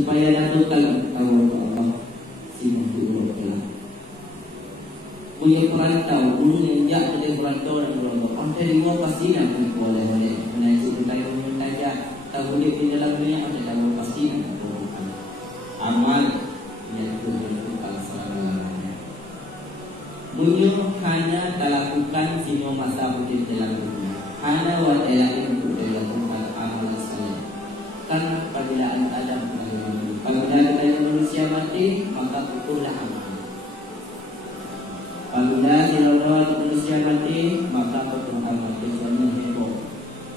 supaya datangkan tahu Allah si makhluk Allah. Punya perantau, punya jak pada perantau dan berlaku. Ada dua pasti nak boleh boleh. Menaiki kita yang mentajak tahu dia di dalam dunia ada tahu pasti nak berlaku. Amal yang dilakukan selama-lamanya. Punya hanya lakukan sino masa mungkin dalam dunia. Hanya wadai untuk dilakukan amal saleh. Karena apabila Adam apabila manusia mati maka pupuslah amal. Apabila silaulah manusia mati maka putus amal. Kecuali heboh.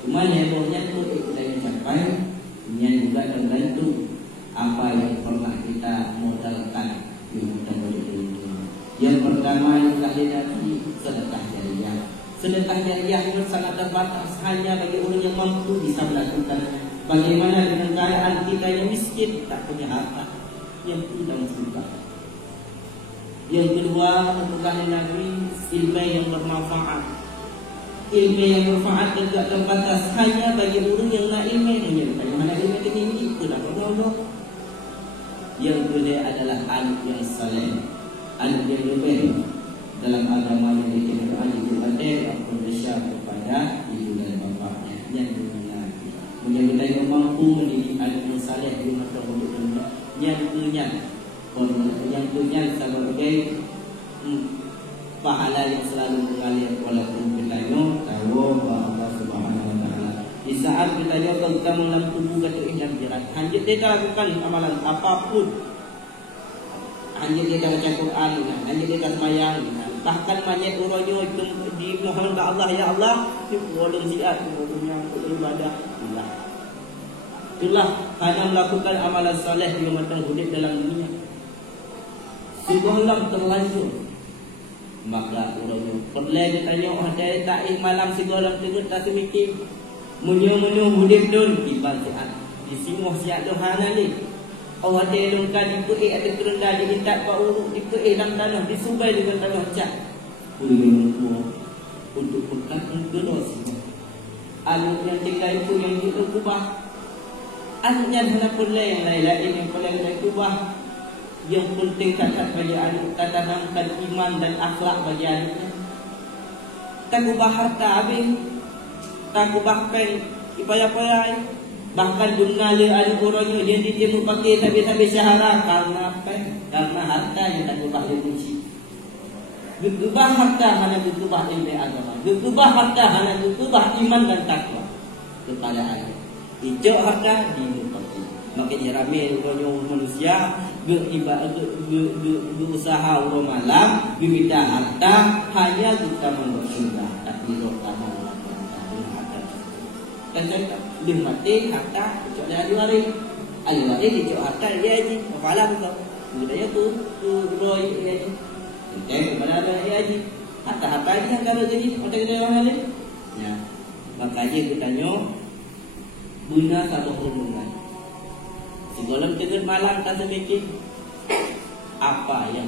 Cuma hebohnya itu tidak dicapai. Ini juga tergantung apa yang pernah kita modalkan di hidup ini. Yang pertama yang telah didapati sedekah jariah. Sedekah jariah itu sangat terbatas hanya bagi orang yang mampu bisa melakukannya. Bagaimana dengan keadaan kita yang miskin, tak punya harta, yang tidak musibah. Yang kedua, lakukan Nabi ilmu yang bermanfaat. Ilmu yang bermanfaat tidak terbatas hanya bagi orang yang nak ilmu yang mana ilmu tinggi itu dah Allah. Yang kedua adalah anak yang saleh, anak yang lebih dalam agama yang dikenal itu ada apun besar kepada ibu dan bapaknya yang menjadi kita mampu mendidik anak yang saleh di masa hidup dunia. Yang punya sebagai pahala yang selalu mengalir walaupun kita tahu bahawa Allah Subhanahu Wa Taala di saat kita kita dalam tubuh kata indah berat. Hanya kita lakukan amalan apapun. Hanya kita baca Quran, hanya kita sembahyang, bahkan banyak orangnya itu dimohon ke Allah, ya Allah, boleh ziat, boleh ibadah. Itulah hanya melakukan amalan saleh di masa hidup dalam dunia. Segala terlanjur, maka orangnya perlu ditanya, ada tak malam segala terus tak semikir, menyu hidup dun ibadat di simuh siap Tuhan ni. Allah telungkan itu ada kerendah diminta pak urut itu dalam tanah disubai dengan tanah cat. Untuk pekan dosa. Anak yang tiga itu yang diubah. Anaknya mana pula yang lain-lain yang paling diubah. Yang penting kakak bagi anak tanamkan iman dan akhlak bagi anaknya. Tak ubah harta habis, tak ubah pen ipaya-paya. Bahkan jumlah ada orangnya dia ditemu pakai habis-habis syahara karena apa? Karena harta yang tak ubah kunci. Berubah harta hanya berubah ilmu agama. Berubah harta hanya berubah iman dan takwa kepada Allah. Hijau harta dipakai. Makanya ramai orangnya manusia beribadah berusaha orang malam meminta harta hanya kita membersyukur tak dirokan kan cerita dia mati harta cok dia hari dicok harta dia aja kepala buka budaya tu roy dia aja kita kepada dia aja harta dia kalau jadi ada kita orang lain ya makanya kita nyo guna satu hubungan segala tegur malam tak semikir apa yang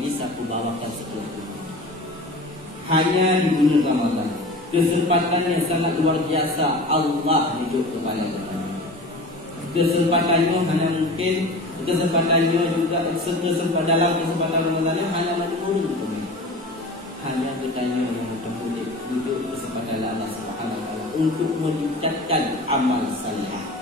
bisa kubawakan setelah itu hanya digunakan Allah. Kesempatan yang sangat luar biasa Allah hidup kepada kita. Kesempatannya hanya mungkin kesempatannya juga dalam kesempatan Ramadan hanya majmul hanya kitanya yang bertemu duduk kesempatan Allah Subhanahu Wa Taala untuk meningkatkan amal saleh.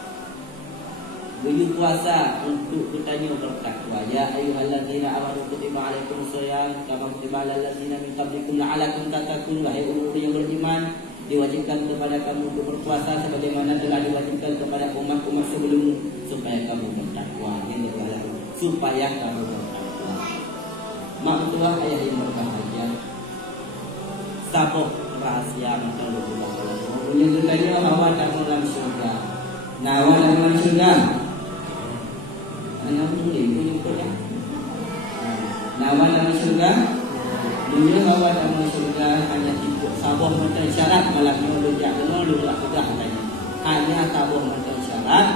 Beri puasa untuk kitanya bertakwa. Ya ayyuhallazina amanu kutiba alaikumusiyam kama kutiba alal ladzina min qablikum la'allakum tattaqun. Wahai orang yang beriman, diwajibkan kepada kamu untuk berpuasa sebagaimana telah diwajibkan kepada umat-umat sebelummu supaya kamu bertakwa. Ini adalah supaya kamu bertakwa. Mak tua ayah yang berbahagia. Sabuk rahasia maka Allah. Yang ditanya hawa tak dalam surga. Nawa dalam surga. Anak boleh ikut ya. Nawa dalam surga. Dunia bawa dalam surga hanya ikut sabuk macam syarat malam dulu jangan dulu sudah katanya. Hanya sabuk macam syarat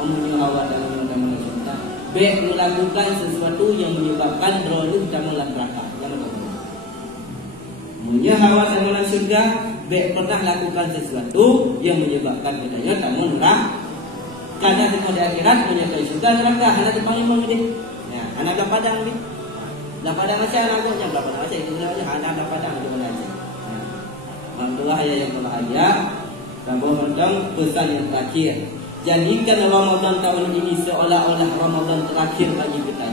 memenuhi hawa dalam surga. Baik melakukan sesuatu yang menyebabkan roh dalam neraka. Yang betul. Punya hawa dalam surga, baik pernah lakukan sesuatu yang menyebabkan bedanya dalam neraka. Karena semua di akhirat menyertai syurga neraka. Anak dipanggil dia. Ya, anak dah padang ni. Dah padang macam anak aku jam berapa macam itu saja. Anak dah padang di mana aja. Alhamdulillah ayat yang telah ayat. Tambah tentang pesan yang terakhir. Jadikan Ramadan tahun ini seolah-olah Ramadan terakhir bagi kita,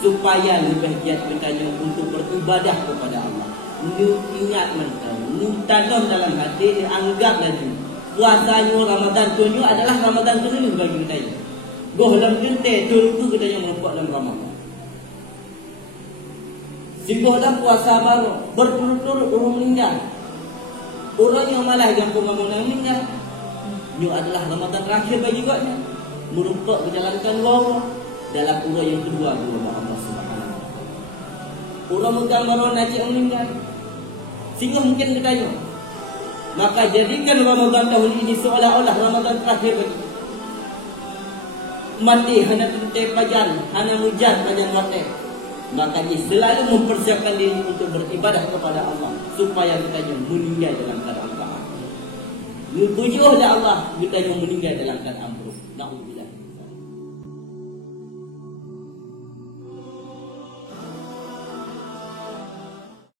supaya lebih giat kita untuk beribadah kepada Allah. Ingat mereka, tanam dalam hati, dianggap lagi puasanya Ramadan tunjuk adalah Ramadan tunjuk bagi kita. Goh dalam gente tu kita yang merupakan dalam Ramadan. Sehingga dah puasa baru berturut-turut orang meninggal. Orang yang malah yang pengamunan meninggal. Ini adalah Ramadan terakhir bagi buatnya. Merupakan menjalankan wawa dalam urut yang kedua kepada Allah Subhanahu wa taala. Orang megang baru najis meninggal. Sehingga mungkin bertanya, maka jadikan Ramadan tahun ini seolah-olah Ramadan terakhir bagi kita. Mati hanya tentai pajan, hanya hujan pajan mati. Maka dia selalu mempersiapkan diri untuk beribadah kepada Allah supaya kita meninggal dalam keadaan taat. Berjuang Allah kita meninggal dalam keadaan buruk.